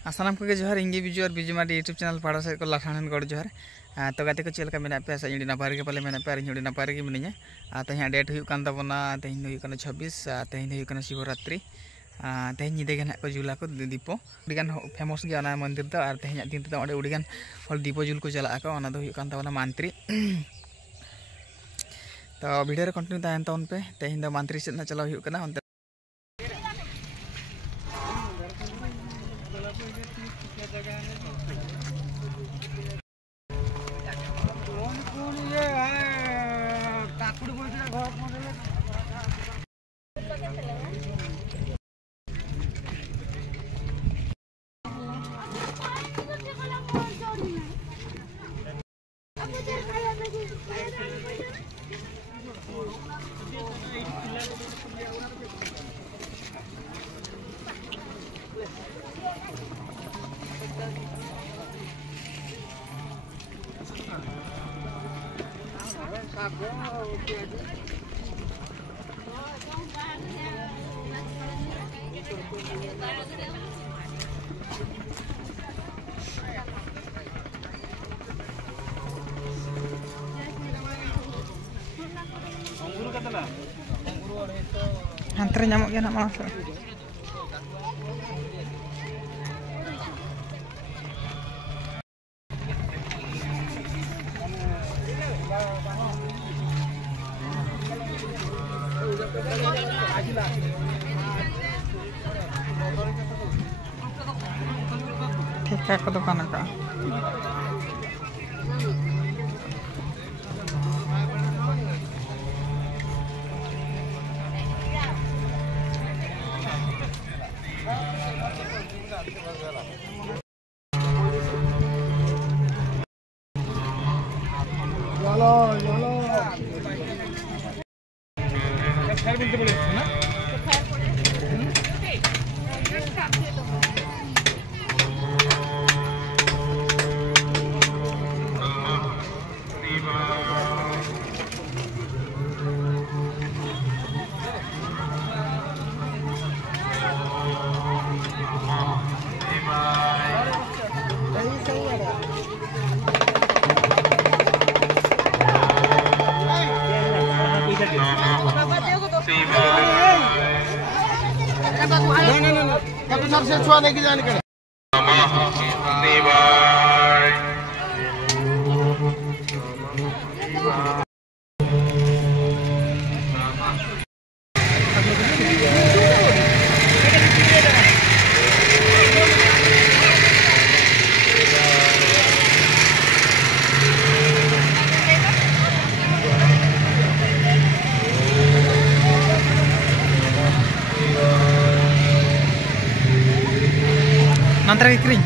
सामान को जोहार इंगे बिजू और बिजू माटी यूट्यूब चैनल पाड़ा से को लाखान गड़ जोहार तो गाते को चलका मेना पे इन नपाय के पाले मेना पे इन नपाय के मिनिया तेज डेट हुकान तबना तेज 26 तेज शिवरात्रि तेज निदे को जुला को दीपो उड़ीगान फेमस गया मंदिर तो और तेज दिन तो उड़ीगान हल दीपो जुल को चला को मंत्री तो भिडियो कंटिन्यू तहन तौन पे तेज मंत्री से चलाव Antre nyamuk ya nak masuk. Kita ke depan kak. सबसे छुआने की जानकारी Nanti lagi kering.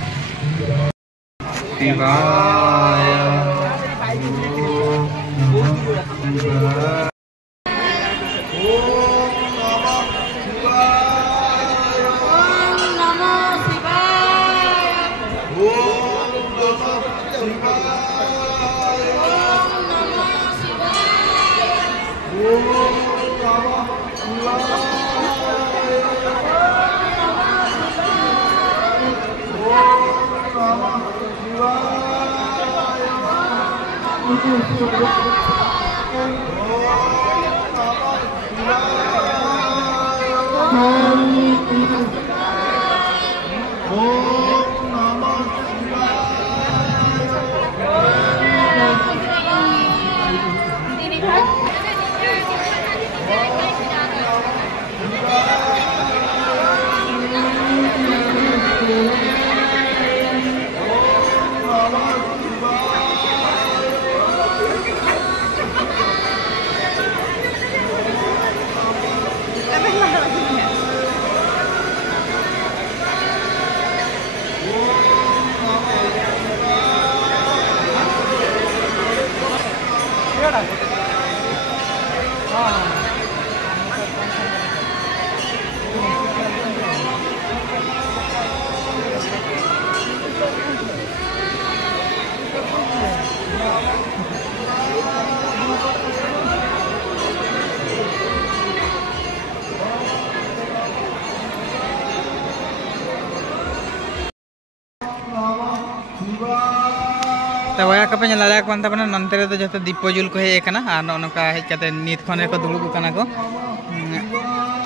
तो वया कपे लड़ा को नंते रे जो दीपजुल को हेकना नौका हेकते नीत खने को दुड़ुब कना को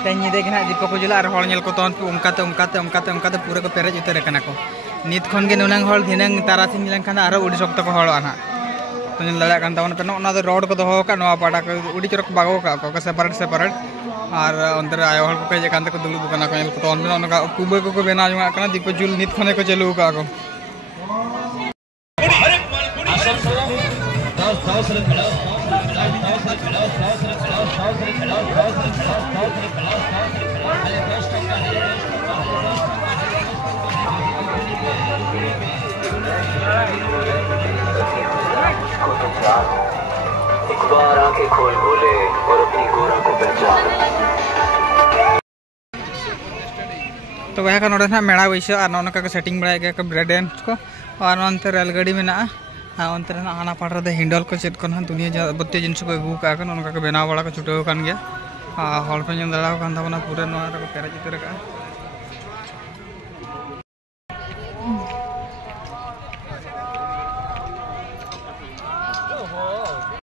तेदे के ना दीप को जुला और हर नेल को तौन उनकाते उनकाते उनकाते उनकाते पूरे को पेरेज उतर कना को नीत खन के नुनांग हर धिनांग तारासिंग लेनखान आरो उड़ी शक्त को हड़ो ना तो लड़ा कान तबन पे ना दो रोड को दोहो का नवा पाटा को उड़ी चरक बागो का को सेपरेट सेपरेट और अंदर आयो हल को के कान को दुड़ुब कना को नेल को तौन पे उनका कुबे को बेना जोंगा कना दीपजुल नीत खने को चलू का को एक बार आंखें खोल बोले और अपनी गोरा को पहचान। तो वह का ना मेड़ा वैसे और नौका को सेटिंग बड़ा गया ब्रेड डांस को और अंत रेलगाड़ी में अंत आना पाटा दे हिंडल को चेक करना दुनिया जबते जिनस को अगू का बेनाव बड़ा को छुटे गया हल पे दाड़ा पूरे पेरेज उतर